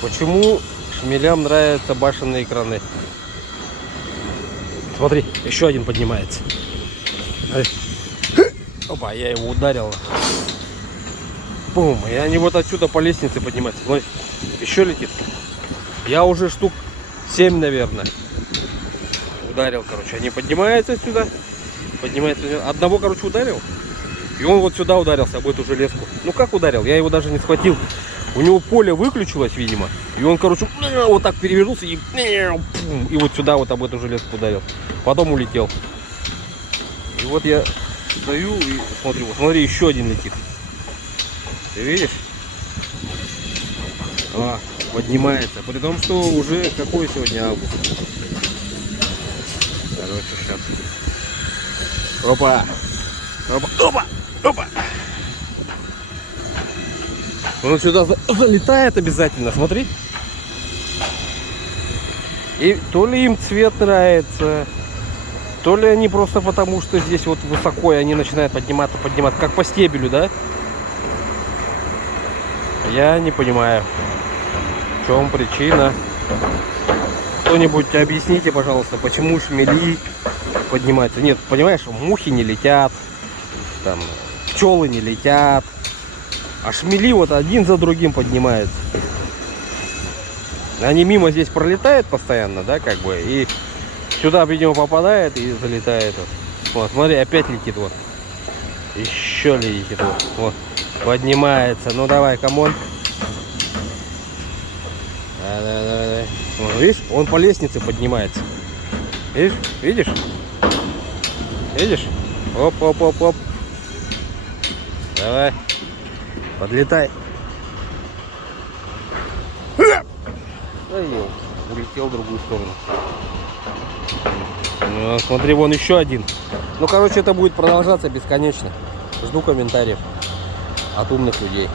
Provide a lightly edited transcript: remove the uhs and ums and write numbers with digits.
Почему шмелям нравятся башенные краны? Смотри, еще один поднимается. Опа, я его ударил. Бум, и они вот отсюда по лестнице поднимаются. Смотри, еще летит. Я уже штук 7, наверное, ударил, короче. Они поднимаются сюда. Поднимается. Одного, короче, ударил. И он вот сюда ударился, об эту железку. Ну как ударил? Я его даже не схватил. У него поле выключилось, видимо. И он, короче, вот так перевернулся и вот сюда вот об эту железку ударил. Потом улетел. И вот я стою и смотрю. Вот смотри, еще один летит. Ты видишь? Поднимается. При том, что уже какой сегодня август. Короче, сейчас. Опа! Опа! Опа! Опа! Он сюда залетает обязательно, смотри. И то ли им цвет нравится, то ли они просто потому, что здесь вот высоко, и они начинают подниматься, как по стебелю, да? Я не понимаю, в чем причина. Кто-нибудь объясните, пожалуйста, почему шмели поднимаются. Нет, понимаешь, мухи не летят, там, пчелы не летят. А шмели вот один за другим поднимаются. Они мимо здесь пролетают постоянно, да, как бы. И сюда, видимо, попадает и залетает. Вот, смотри, опять летит вот. Еще летит вот. Вот. Поднимается. Ну давай, камон. Давай. Вот, видишь, он по лестнице поднимается. Видишь? Видишь? Видишь? Оп. Давай. Подлетай. Улетел в другую сторону. Ну, смотри, вон еще один. Ну, короче, это будет продолжаться бесконечно. Жду комментариев от умных людей.